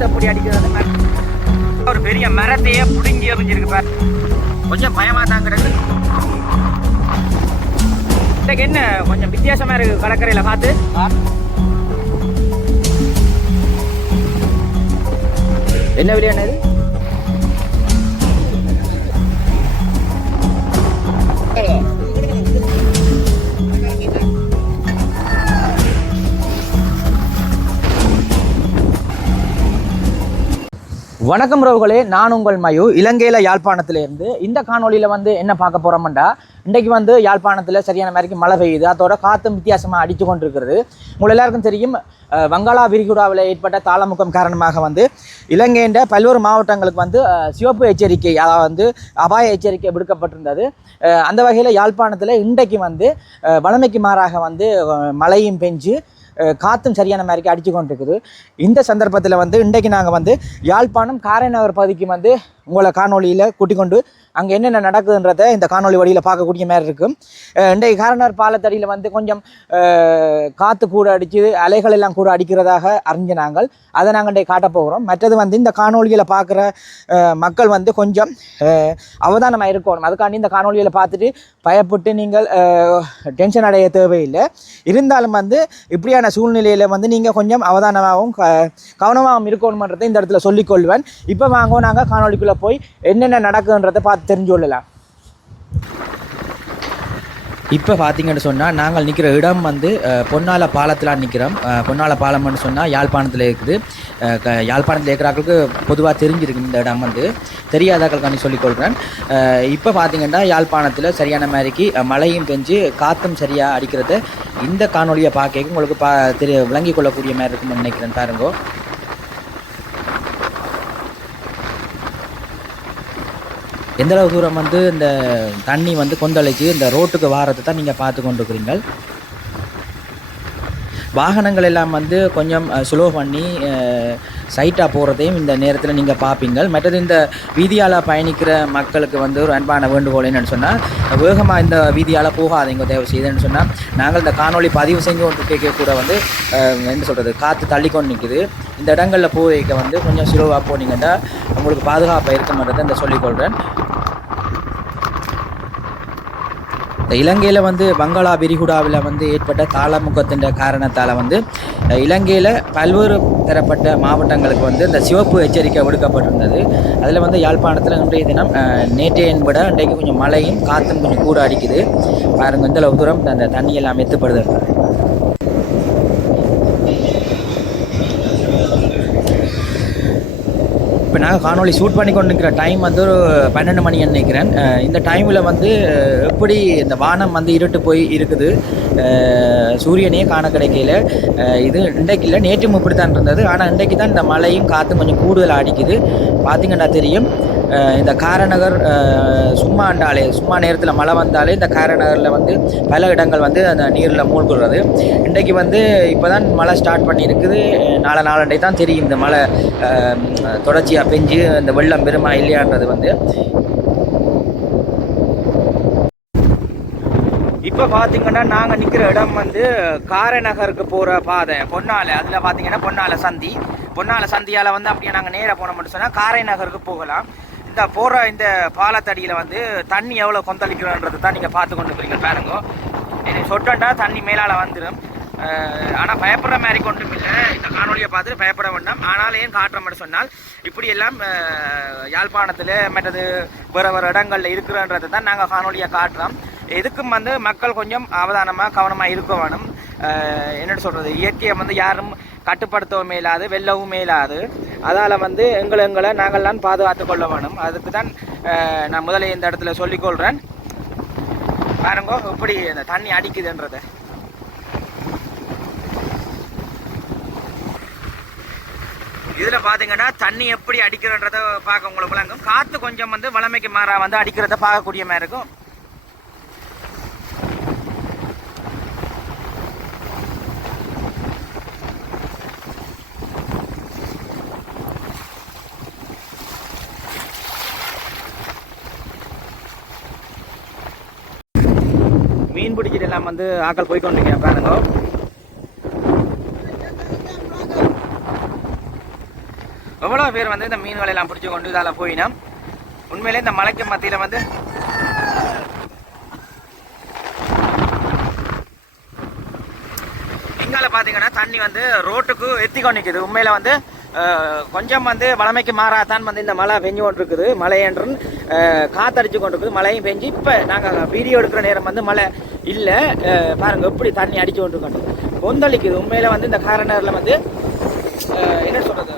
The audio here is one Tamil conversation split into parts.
காத்து எப்படி அடிக்கிறது ஒரு பெரிய மரத்தையே புடுங்கி எறிஞ்சிருக்கு பாரு. கொஞ்சம் பயமா தான் கிடக்கு இன்னைக்கு என்ன கொஞ்சம் வித்தியாசமா இருக்கு கடற்கரையில காத்து என்ன விலையான இது? வணக்கம் ரவுகளே நான் உங்கள் மயு. இலங்கையில் யாழ்ப்பாணத்திலேருந்து இந்த காணொளியில் வந்து என்ன பார்க்க போகிறோம்டா இன்றைக்கு வந்து யாழ்ப்பாணத்தில் சரியான மாதிரிக்கு மழை பெய்யுது. அதோட காற்றும் வித்தியாசமாக அடித்து கொண்டிருக்கிறது. உங்கள் எல்லாருக்கும் தெரியும் வங்காளா விரிகுடாவில் ஏற்பட்ட தாளமுக்கம் காரணமாக வந்து இலங்கையின் பல்வேறு மாவட்டங்களுக்கு வந்து சிவப்பு எச்சரிக்கை அதாவது வந்து அபாய எச்சரிக்கை விடுக்கப்பட்டிருந்தது. அந்த வகையில் யாழ்ப்பாணத்தில் இன்றைக்கு வந்து வளமைக்கு மாறாக வந்து மழையும் பெஞ்சு காற்றும் சரியான மாதிரிக்கு அடிச்சு கொண்டிருக்குது. இந்த சந்தர்ப்பத்தில் வந்து இன்றைக்கு நாங்கள் வந்து யாழ்ப்பாணம் காரைநகர் பகுதிக்கு வந்து உங்களை காணொளியில் கூட்டிக் கொண்டு அங்கே என்னென்ன நடக்குதுன்றதை இந்த காணொளி வழியில் பார்க்கக்கூடிய மாதிரி இருக்கும் அஹ் இன்றைக்கு பாலத்தடியில் வந்து கொஞ்சம் காற்று கூட அடிச்சு அலைகள் எல்லாம் கூட அடிக்கிறதாக அறிஞ்ச நாங்கள். அதை நாங்கள் இன்றைக்கு காட்டப்போகிறோம் மற்றது வந்து இந்த காணொளியில் பார்க்குற மக்கள் வந்து கொஞ்சம் அவதானமாக இருக்கணும். அதுக்காண்டி இந்த காணொலியில் பார்த்துட்டு பயப்பட்டு நீங்கள் டென்ஷன் அடைய தேவையில்லை. இருந்தாலும் வந்து இப்படியான சூழ்நிலையில் வந்து நீங்கள் கொஞ்சம் அவதானமாகவும் க கவனமாகவும் இருக்கணுமன்றதை இந்த இடத்துல சொல்லிக்கொள்வேன் இப்போ வாங்க நாங்கள் காணொளிக்குள்ளே போய் என்னென்ன நடக்குன்றதை பார்த்து தெரிஞ்சு கொள்ளலாம். இப்போ பார்த்தீங்கன்னு சொன்னால் நாங்கள் நிற்கிற இடம் வந்து பொன்னால பாலத்தில் நிற்கிறோம் பொன்னால பாலம்னு சொன்னால் யாழ்ப்பாணத்தில் இருக்குது. யாழ்ப்பாணத்தில் இருக்கிறாக்களுக்கு பொதுவாக தெரிஞ்சிருக்கு இந்த இடம் வந்து. தெரியாதாக்களுக்காண்டி சொல்லிக்கொள்கிறேன் கொள்கிறேன். இப்போ பார்த்தீங்கன்னா யாழ்ப்பாணத்தில் சரியான மாதிரிக்கு மழையும் பெஞ்சு காற்றும் சரியாக அடிக்கிறத. இந்த காணொலியை பார்க்க உங்களுக்கு பா தெரிய விளங்கி கொள்ளக்கூடிய மாதிரி இருக்கும்னு நினைக்கிறேன் பாருங்கோ. எந்த அளவு தூரம் வந்து இந்த தண்ணி வந்து கொந்தளிச்சு இந்த ரோட்டுக்கு வாரத்தை தான் நீங்கள் பார்த்து கொண்டிருக்கிறீங்கள் வாகனங்கள் எல்லாம் வந்து கொஞ்சம் ஸ்லோ பண்ணி சைட்டாக போகிறதையும் இந்த நேரத்தில் நீங்கள் பார்ப்பீங்கள் மற்றது இந்த வீதியால் பயணிக்கிற மக்களுக்கு வந்து ஒரு அன்பான வேண்டுகோள் என்னென்னு சொன்னால் வேகமாக இந்த வீதியால் போகாதீங்க தயவு செய்துன்னு சொன்னால் நாங்கள் இந்த காணொளி பதிவு செஞ்சு கொண்டு கேட்க கூட வந்து என்ன சொல்கிறது காற்று தள்ளிக்கொண்டு நிற்குது இந்த இடங்களில் போய் வைக்க வந்து கொஞ்சம் ஸ்லோவாக போனீங்கன்னா உங்களுக்கு பாதுகாப்பாக இருக்கும்ன்றதை இந்த சொல்லிக்கொள்கிறேன் இந்த இலங்கையில் வந்து பங்களா விரிகுடாவில் வந்து ஏற்பட்ட தாளமுகத்தின் காரணத்தால் வந்து இலங்கையில் பல்வேறு தரப்பட்ட மாவட்டங்களுக்கு வந்து இந்த சிவப்பு எச்சரிக்கை விடுக்கப்பட்டிருந்தது அதில் வந்து யாழ்ப்பாணத்தில் இன்றைய தினம் அஹ், நேற்றையன் விட இன்றைக்கு கொஞ்சம் மழையும் காற்றும் கொஞ்சம் கூட அடிக்குது. பாருங்க இந்த அளவு தூரம் அந்த தண்ணி எல்லாம் எத்துப்படுது இப்போ நாங்கள் காணொளி ஷூட் பண்ணி கொண்டு இருக்கிற டைம் வந்து ஒரு பன்னெண்டு மணி நினைக்கிறேன். இந்த டைமில் வந்து எப்படி இந்த வானம் வந்து இருட்டு போய் இருக்குது? அஹ், சூரியனே காண கிடைக்கல. இது இன்றைக்கு இல்லை நேற்றும் இப்படி தான் இருந்தது. ஆனால் இன்றைக்கு தான் இந்த மழையும் காற்றும் கொஞ்சம் கூடுதலாக அடிக்குது. பார்த்தீங்கன்னா தெரியும். இந்த காரநகர் சும்மா ஆண்டாலே சும்மா நேரத்தில் மழை வந்தாலே இந்த காரநகரில் வந்து பல இடங்கள் வந்து அந்த நீரில் மூழ்கிறது. இன்றைக்கு வந்து இப்போ தான் மழை ஸ்டார்ட் பண்ணியிருக்குது. நாளை நாளண்டை தான் தெரியும் இந்த மழை தொடர்ச்சியாக பெஞ்சு இந்த வெள்ளம் பெருமா இல்லையான்றது வந்து. இப்போ பார்த்தீங்கன்னா நாங்கள் நிற்கிற இடம் வந்து காரைநகருக்கு போகிற பாதை பொன்னாலை. அதில் பார்த்தீங்கன்னா பொன்னாலை சந்தி. பொன்னாலை சந்தியால் வந்து அப்படியே நாங்கள் நேராக போனோம்னு மட்டும் சொன்னால் காரைநகருக்கு போகலாம். இந்த போடுற இந்த பாலத்தடியில் வந்து தண்ணி எவ்வளோ கொந்தளிக்கிறோன்றது தான் நீங்கள் பார்த்து கொண்டு போறீங்க பாருங்க. எனக்கு சொட்டண்டா தண்ணி மேலால் வந்துடும் ஆனால் பயப்படுற மாதிரி கொண்டும் இல்லை. இந்த காணொலியை பார்த்துட்டு பயப்பட வேண்டாம். ஆனால் ஏன் காட்டுற மட்டும் சொன்னால் இப்படியெல்லாம் யாழ்ப்பாணத்தில் மற்றது வேறு வேறு இடங்களில் இருக்கிறன்றது தான் நாங்கள் காணொலியை காட்டுறோம். எதுக்கும் வந்து மக்கள் கொஞ்சம் அவதானமாக கவனமாக இருக்க வேணும். என்னென்னு என்னன்னு சொல்கிறது இயற்கையை வந்து யாரும் கட்டுப்படுத்தவும் மேலாது வெல்லவும் மேலாது அதால் வந்து எங்களை எங்களை நாங்கள்லாம் பாதுகாத்து கொள்ள வேணும் அதுக்கு தான் நான் முதல்ல இந்த இடத்துல சொல்லிக்கொள்கிறேன் பாருங்க இப்படி இந்த தண்ணி அடிக்குதுன்றதை. இதில் பார்த்தீங்கன்னா தண்ணி எப்படி அடிக்கிறன்றதை பார்க்க உங்களுக்கு விளங்கும். காற்று கொஞ்சம் வந்து வளமைக்கு மாறா வந்து அடிக்கிறத பார்க்கக்கூடிய மாதிரி இருக்கும். மீன் வந்து ஆக்கள் போய் பாருங்க. எவ்வளோ பேர் வந்து இந்த மீன்களை எல்லாம் பிடிச்சி கொண்டு இதால் போயினோம் உண்மையிலே இந்த மலைக்கு மத்தியில் வந்து இங்கால பார்த்தீங்கன்னா தண்ணி வந்து ரோட்டுக்கு எத்தி கொண்டு நிற்குது உண்மையில் வந்து கொஞ்சம் வந்து வளமைக்கு மாறாதான் வந்து இந்த மழை பெஞ்சு கொண்டு இருக்குது மழை என்று காத்தடிச்சு கொண்டு இருக்குது மழையும் பெஞ்சு. இப்போ நாங்கள் வீடியோ எடுக்கிற நேரம் வந்து மழை இல்லை பாருங்க எப்படி தண்ணி அடிச்சு கொண்டு இருக்கணும் கொந்தளிக்குது உண்மையில் வந்து இந்த காரணரில் வந்து என்ன சொல்கிறது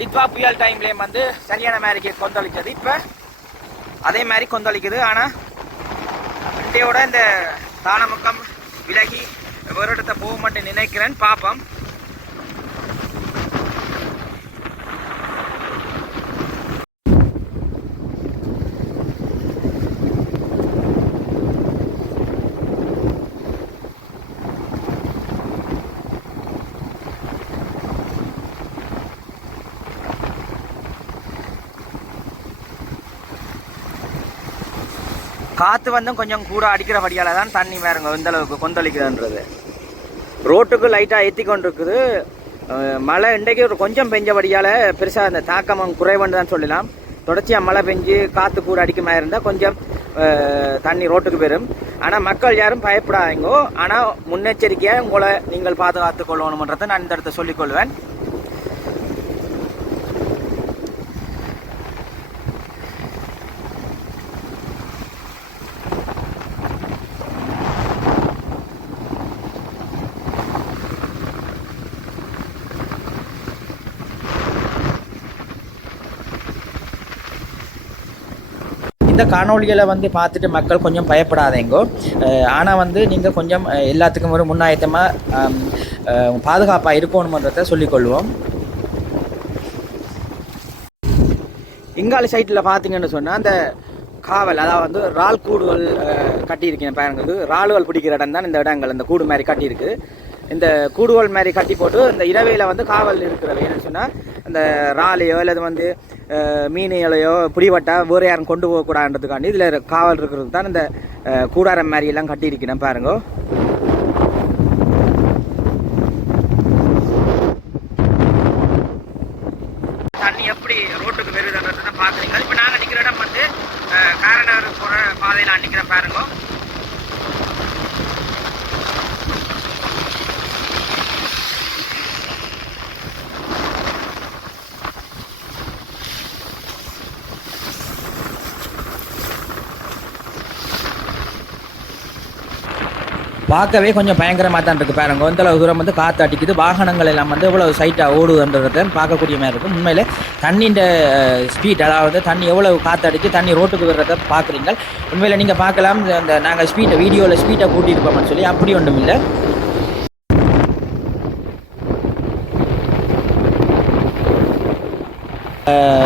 டிட்வா புயல் டைம்லேயும் வந்து சரியான மாதிரி கொந்தளிச்சது. இப்போ அதே மாதிரி கொந்தளிக்குது. ஆனால் இந்தியோட இந்த தாளமுக்கம் விலகி ஒரு இடத்த போக மாட்டேன் நினைக்கிறேன். பார்ப்போம் காற்று வந்து கொஞ்சம் கூட அடிக்கிறபடியால் தான் தண்ணி வேறுங்க இந்தளவுக்கு கொந்தளிக்குதுன்றது. ரோட்டுக்கு லைட்டாக ஏற்றி கொண்டிருக்குது. மழை இன்றைக்கு ஒரு கொஞ்சம் பெஞ்சபடியால் பெருசாக அந்த தாக்கம் குறைவுன்னு தான் சொல்லலாம். தொடர்ச்சியாக மழை பெஞ்சு காற்று கூட அடிக்குமா இருந்தால் கொஞ்சம் தண்ணி ரோட்டுக்கு பெறும். ஆனால் மக்கள் யாரும் பயப்படாதீங்கோ. ஆனால் முன்னெச்சரிக்கையாக உங்களை நீங்கள் பாதுகாத்து கொள்ளணுன்றதை நான் இந்த இடத்த சொல்லிக்கொள்வேன் இந்த காணொளிகளை வந்து பார்த்துட்டு மக்கள் கொஞ்சம் பயப்படாதீங்கோ. ஆனால் வந்து நீங்கள் கொஞ்சம் எல்லாத்துக்கும் ஒரு முன்னாயத்தமாக பாதுகாப்பாக இருக்கணுமன்றதை சொல்லிக்கொள்வோம். இங்காலி சைட்டில் பார்த்தீங்கன்னு சொன்னால் அந்த காவல் அதாவது வந்து இறால் கூடுகள் கட்டியிருக்கேன் பாருங்க. இது இறாலுகள் பிடிக்கிற இடம் தான் இந்த இடங்கள். இந்த கூடு மாதிரி கட்டியிருக்கு. இந்த கூடுகள் மாதிரி கட்டி போட்டு இந்த இரவையில் வந்து காவல் இருக்கிறது என்ன சொன்னால் இந்த இறாலையோ அல்லது வந்து அஹ், மீனையலையோ பிடிபட்டா வேறு யாரும் கொண்டு போகக்கூடாதுன்றதுக்காண்டி இதில் காவல் இருக்கிறது தான் இந்த கூடாரம் மாதிரி எல்லாம் கட்டியிருக்கிறேன் பாருங்க தண்ணி எப்படி ரோட்டுக்கு வருதுன்றதை பார்க்குறீங்க இப்போ நாங்கள் நிற்கிற இடம் வந்து அஹ், காரனார் போகிற பாதையில் நிற்கிறேன் பாருங்க பார்க்கவே கொஞ்சம் பயங்கரமாக தான் இருக்குது பாருங்க. இந்த அளவு தூரம் வந்து காற்று அடிக்குது. வாகனங்கள் எல்லாம் வந்து எவ்வளோ சைட்டாக ஓடுதுன்றத பார்க்கக்கூடிய மாதிரி இருக்கும் உண்மையில் தண்ணியின் ஸ்பீட் அதாவது தண்ணி எவ்வளோ காற்று அடிச்சு தண்ணி ரோட்டுக்கு விடுறத பார்க்குறீங்க. உண்மையில் நீங்கள் பார்க்கலாம். இந்த- நாங்கள் ஸ்பீட்டை வீடியோவில் ஸ்பீட்டை கூட்டியிருப்போம்னு சொல்லி அப்படி ஒன்றும் இல்லை. Uh...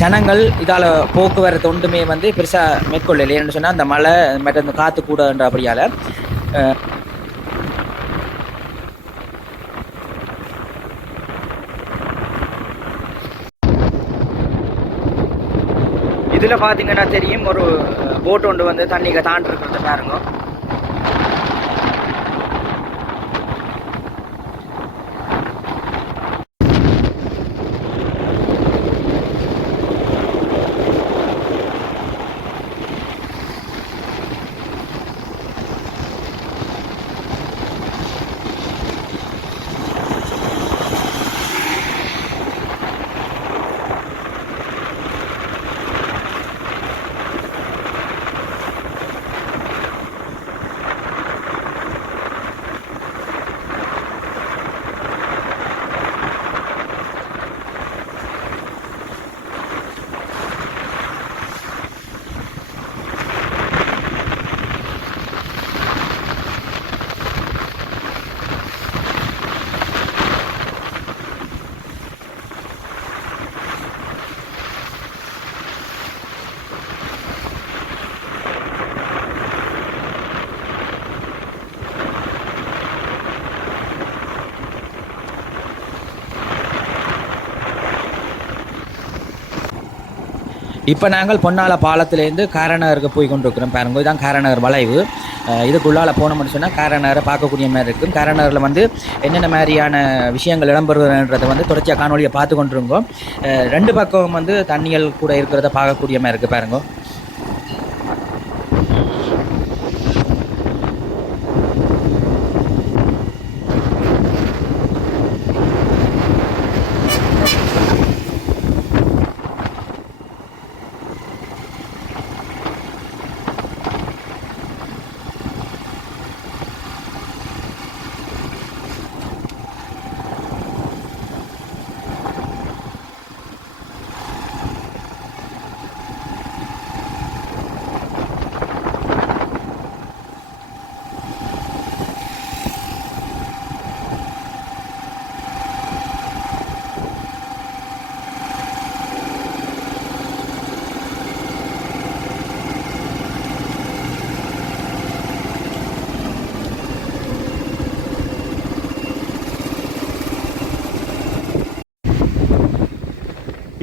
ஜனங்கள் இதால் போக்குவரத்து ஒன்றுமே வந்து பெருசாக மேற்கொள்ளலை. ஏன்னு சொன்னால் அந்த மழை மற்ற இந்த காற்று கூடன்ற அப்படியால் இதில் பார்த்தீங்கன்னா தெரியும் ஒரு போட் ஒன்று வந்து தண்ணிக்கு தாண்டிருக்கிறத பாருங்க. இப்போ நாங்கள் பொன்னால பாலத்திலேருந்து காரநகருக்கு போய் கொண்டிருக்கிறோம் பாருங்க. இதுதான் காரநகர் வளைவு. இதுக்குள்ளால் போனோம்னு சொன்னால் காரநகரை பார்க்கக்கூடிய மாதிரி இருக்கும். காரநகரில் வந்து என்னென்ன மாதிரியான விஷயங்கள் இடம்பெறுகிறன்றதை வந்து தொடர்ச்சியாக காணொலியை பார்த்து கொண்டிருக்கோம். ரெண்டு பக்கம் வந்து தண்ணிகள் கூட இருக்கிறத பார்க்கக்கூடிய மாதிரி இருக்குது பாருங்க.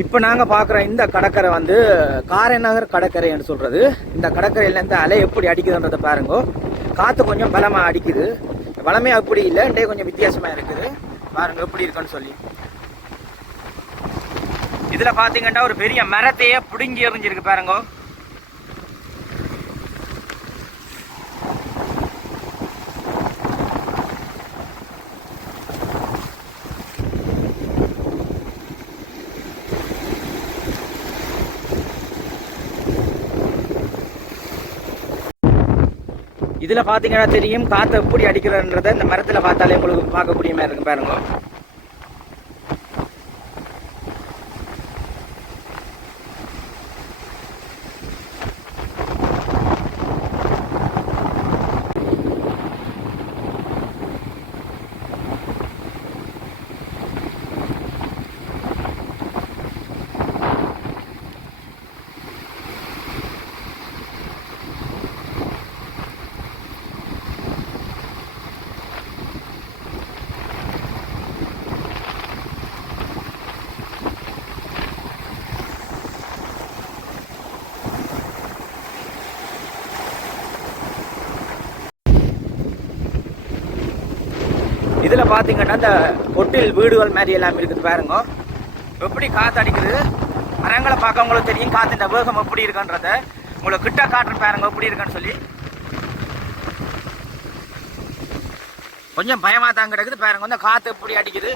இப்போ நாங்கள் பார்க்குற இந்த கடற்கரை வந்து காரைநகர் கடற்கரைன்னு சொல்கிறது இந்த கடற்கரையிலேருந்து அலை எப்படி அடிக்குதுன்றதை பாருங்க. காற்று கொஞ்சம் பலமாக அடிக்குது. வளமே அப்படி இல்லை இன்றைய கொஞ்சம் வித்தியாசமாக இருக்குது. பாருங்க எப்படி இருக்குன்னு சொல்லி. இதில் பார்த்தீங்கன்னா ஒரு பெரிய மரத்தையே பிடுங்கி எறிஞ்சிருக்கு பாருங்க. இதில் பார்த்தீங்கன்னா தெரியும் காற்றை எப்படி அடிக்கிறன்றதை இந்த மரத்தில் பார்த்தாலே உங்களுக்கு பார்க்கக்கூடிய மாதிரி இருக்கும் பாருங்க. இதில் பார்த்தீங்கன்னா இந்த ஒட்டில் வீடுகள் மாதிரி எல்லாம் இருக்குது பாருங்க. எப்படி காற்று அடிக்குது? மரங்களை பார்க்கவங்களுக்கு தெரியும் காற்றின் வேகம் எப்படி இருக்குன்றத. உங்களை கிட்ட காட்டுற பாருங்க எப்படி இருக்குன்னு சொல்லி. கொஞ்சம் பயமாக தான் கிடக்குது பாருங்க வந்து காற்று எப்படி அடிக்குது?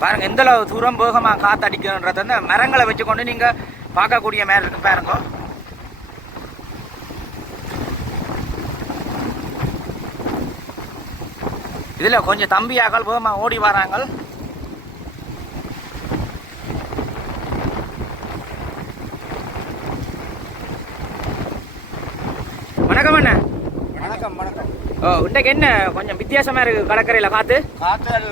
பாருங்க எந்த அளவு தூரம் வேகமா காத்து அடிக்கணுன்றத அந்த மரங்களை வச்சுக்கொண்டு நீங்க பார்க்கக்கூடிய மாதிரி இருக்கு பாருங்க. இதுல கொஞ்சம் தம்பியாக்கள் வேகமா ஓடி வராங்க வணக்கம் அண்ணா. வணக்கம் வணக்கம். ஓ இன்றைக்கு என்ன கொஞ்சம் வித்தியாசமா இருக்கு கடற்கரையில காத்து? காற்றுகள்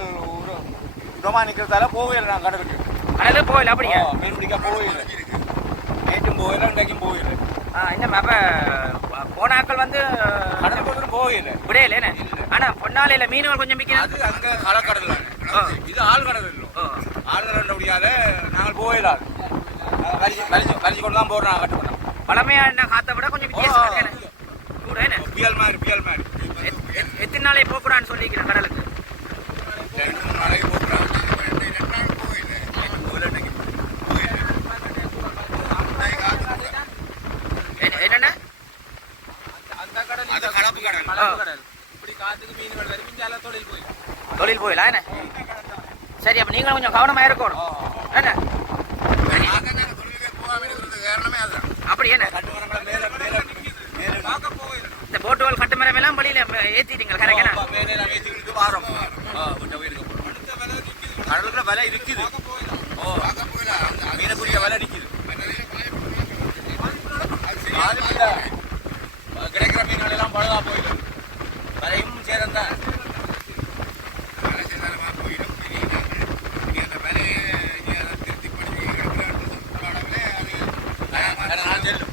இடமா நிற்கிறதால போகல நான் கடலுக்கு. கடலு போயில அப்படிங்க ஓ, மீன் பிடிக்க போகல. நேற்றும் போகல இன்றைக்கும் போகல. ஆ, என்ன அப்ப போன ஆட்கள் வந்து கடலுக்கு ஒன்றும் போகல. விடையில ஆனா பொன்னாலையில மீன்கள் கொஞ்சம் விற்கிறது அது அங்க களக்கடல். இது ஆழ்கடல் இல்லை. ஆழ்கடல் முடியாத நாங்கள் போகல. கழிச்சு கழிச்சு கொண்டு தான் போடுறோம் கட்டு பண்ணோம் பழமையான காத்தை விட கொஞ்சம் வித்தியாசமா? கூட என்ன? புயல் மாதிரி புயல் மாதிரி. எத்- எத்- எத்தனை நாளே போகக்கூடாதுன்னு சொல்லிக்கிறேன் கடலுக்கு. ரெண்டு மூணு நாளைக்கு போடுறாங்க போகல இன்னைக்கு என்ன- என்னண்ணே அந்த கடல் அது கலப்பு கடல் கலப்பு கடல் இப்படி காத்துக்கு மீன்கள் வரும் இங்கே தொழில் போய். தொழில் போயிலா என்ன? சரி அப்ப நீங்களும் கொஞ்சம் கவனமா இருக்கணும். என்ன? அப்படி என்ன? மேல மேல மேல எல்லாம் வழியில ஏத்திட்டீங்க கரெக்டா? கடலுக்குள்ள விலை இருக்குது ஓ மீனக்குரிய விலை இருக்குது அது இல்ல. கிடைக்கிற மீன்கள் எல்லாம் பழுதா போயிடும் விலையும் சேரம் தான் நான் செல்லும்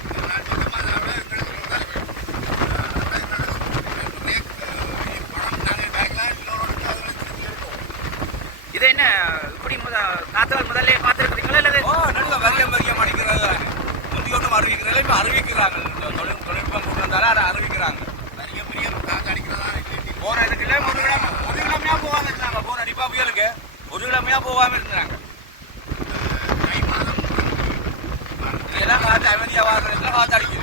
இது என்ன இப்படி முத காத்துகள் முதல்ல பார்த்துருக்கீங்களா இல்லது ஓ நல்ல வரியம் வரியம் அடிக்கிறது முந்தி ஒன்றும் அறிவிக்கிறதில்ல இப்போ அறிவிக்கிறாங்க. தொழில் தொழில்நுட்பம் கொண்டு வந்தாலும் அதை அறிவிக்கிறாங்க. வரியம் வரியம் காத்து அடிக்கிறதா? போன இடத்துல ஒரு கிழமை ஒரு கிழமையா போகாம இருந்தாங்க. போன அடிப்பா புயலுக்கு. ஒரு கிழமையா போகாம இருந்தாங்க. இதெல்லாம் காத்து அமைதியாக வாங்குறதுல காத்து அடிக்குது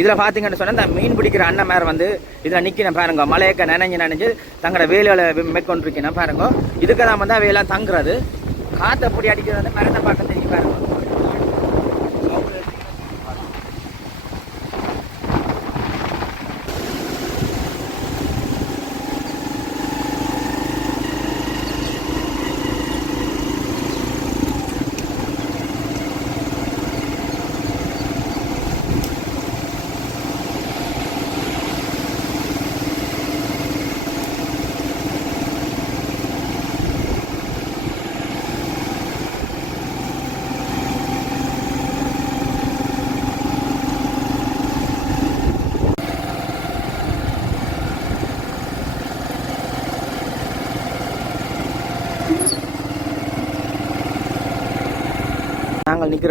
இதில் பார்த்தீங்கன்னு சொன்னால் இந்த மீன் பிடிக்கிற அண்ணன் மேர் வந்து இதில் நிற்கணும் பாருங்க மலையக்க நினைஞ்சு நினைஞ்சு தங்களோட வேலைகளை மேற்கொண்டிருக்கணும் பாருங்க. இதுக்கு தான் வந்து அவையெல்லாம் தங்குறது. காற்று அப்படி அடிக்கிறது வந்து மரத்தை பார்க்க தெரியும் பாருங்க?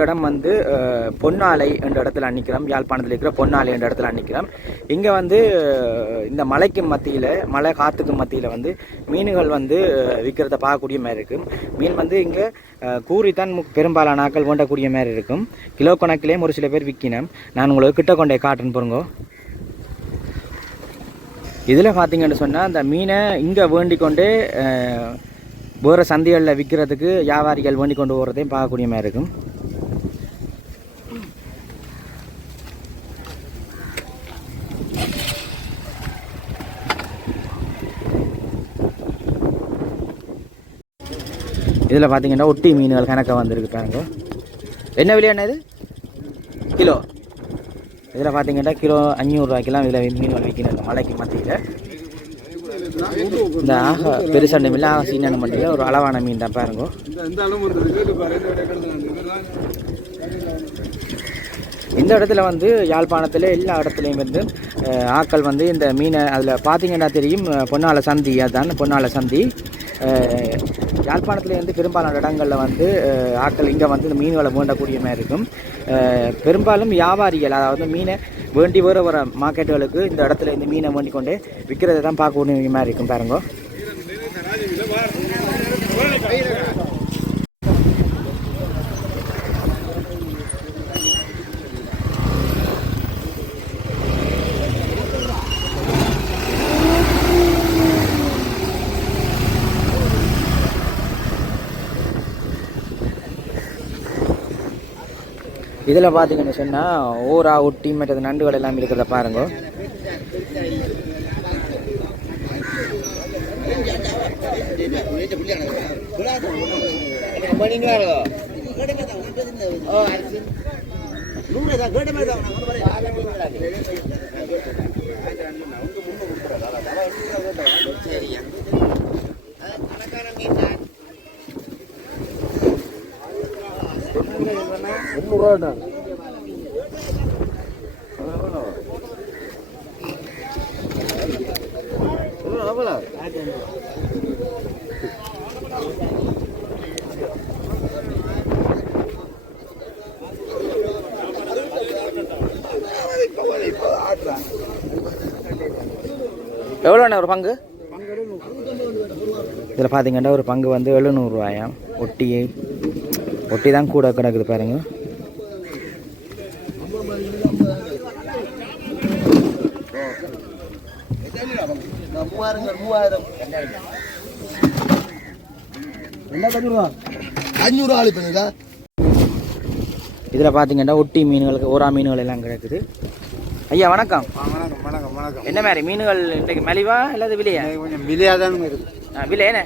இடம் வந்து பொன்னாலை என்ற இடத்துல அன்னிக்கிறோம். யாழ்ப்பாணத்தில் இருக்கிற பொன்னாலை என்ற இடத்துல அன்னிக்கிறோம். இங்கே வந்து இந்த மலைக்கு மத்தியில் மலை காற்றுக்கு மத்தியில் வந்து மீன்கள் வந்து விற்கிறத பார்க்கக்கூடிய மாதிரி இருக்கும். மீன் வந்து இங்கே கூறித்தான் மு- பெரும்பாலான ஆட்கள் கொண்டக்கூடிய மாதிரி இருக்கும். கிலோ கணக்கிலேயும் ஒரு சில பேர் விற்கினோம் நான் உங்களுக்கு கிட்ட கொண்டே காட்டுன்னு போருங்கோ. இதில் பார்த்தீங்கன்னு சொன்னால் அந்த மீனை இங்கே வேண்டிக் கொண்டு அஹ், வேறு சந்தைகளில் விற்கிறதுக்கு வியாபாரிகள் வேண்டிக் கொண்டு போகிறதையும் பார்க்கக்கூடிய மாதிரி இருக்கும். இதில் பார்த்தீங்கன்னா ஒட்டி மீன்கள் கணக்காக வந்திருக்கு பாருங்க. என்ன விலையான இது? கிலோ. இதில் பார்த்தீங்கன்னா கிலோ அஞ்சூறுரூவாய்க்கெல்லாம் இதில் மீன்கள் விற்கணும் இந்த மலைக்கு மத்தியில். இந்த ஆக பெருசண்டை மீன் ஆக சீனான மட்டும் ஒரு அளவான மீன் தான் பாருங்க. இந்த இடத்துல வந்து யாழ்ப்பாணத்தில் எல்லா இடத்துலையும் வந்து ஆக்கள் வந்து இந்த மீனை அதில் பார்த்தீங்கன்னா தெரியும் பொன்னால சந்தி அதான் பொன்னால சந்தி. யாழ்ப்பாணத்தில் வந்து பெரும்பாலான இடங்களில் வந்து ஆட்கள் இங்கே வந்து இந்த மீன்களை வேண்டக்கூடிய மாதிரி இருக்கும். பெரும்பாலும் வியாபாரிகள் அதாவது மீனை வேண்டி வர வர மார்க்கெட்டுகளுக்கு இந்த இடத்துல இந்த மீனை வேண்டி கொண்டு விற்கிறத தான் பார்க்கக்கூடிய மாதிரி இருக்கும் பாருங்க. இதில் பார்த்தீங்கன்னு சொன்னால் ஊரா ஒட்டி மற்றது நண்டுகள் எல்லாம் இருக்கிறத பாருங்க. எவ்வளோண்ணே ஒரு பங்கு? இதில் பார்த்தீங்கன்னா ஒரு பங்கு வந்து எழுநூறுவாயாம் ஒட்டி ஒட்டி தான் கூட கிடக்குது பாருங்க. இதில் பார்த்தீங்கன்னா ஒட்டி மீன்களுக்கு ஓரா மீன்கள் எல்லாம் கிடக்குது. ஐயா வணக்கம். வணக்கம் வணக்கம் வணக்கம் என்ன மாதிரி மீன்கள் இன்றைக்கு மலிவா அல்லது விலையா? கொஞ்சம் விலையாக தானுங்க இருக்கு. ஆ, விலை என்ன?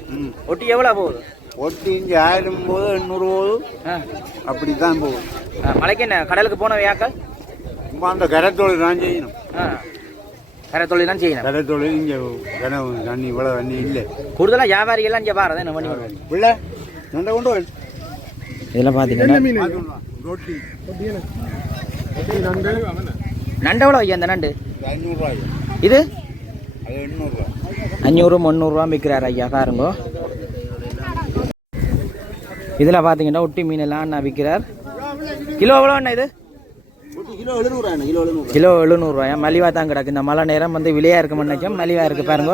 ஒட்டி எவ்வளோ போகுது? ஒட்டி இங்கே ஆயிரம் போது எண்ணூறு போது. அப்படி தான் போகும் மலைக்கு என்ன கடலுக்கு போன வியாக்கள்? சும்மா அந்த கரைத்தொழில் தான் செய்யணும். ஆ. கரை தொழில் தான் செய்யணும். கரைத்தொழில் இங்கே கிணவு தண்ணி இவ்வளோ தண்ணி இல்லை. கூடுதலாக வியாபாரிகள்லாம் இங்கே பாருது என்ன பண்ணி பிள்ளை நண்டை கொண்டு. இதெல்லாம் பார்த்தீங்கன்னா நண்டு எவ்வளோ ஐயா அந்த நண்டு. ஐநூறுரூவாய் இது? எண்ணூறுரூவா அஞ்சூறு முந்நூறுரூவா விற்கிறார் ஐயா பாருங்கோ. இதில் பார்த்தீங்கன்னா ஒட்டி மீனெல்லாம் நான் விற்கிறார். கிலோ எவ்வளோ அண்ணா இது? கிலோ எழுநூறு கிலோ எழுநூறுவாயா மலிவாக தான் கிடக்கு. இந்த மழை நேரம் வந்து விலையாக இருக்க நினைச்சோம் மலிவாக இருக்குது பாருங்க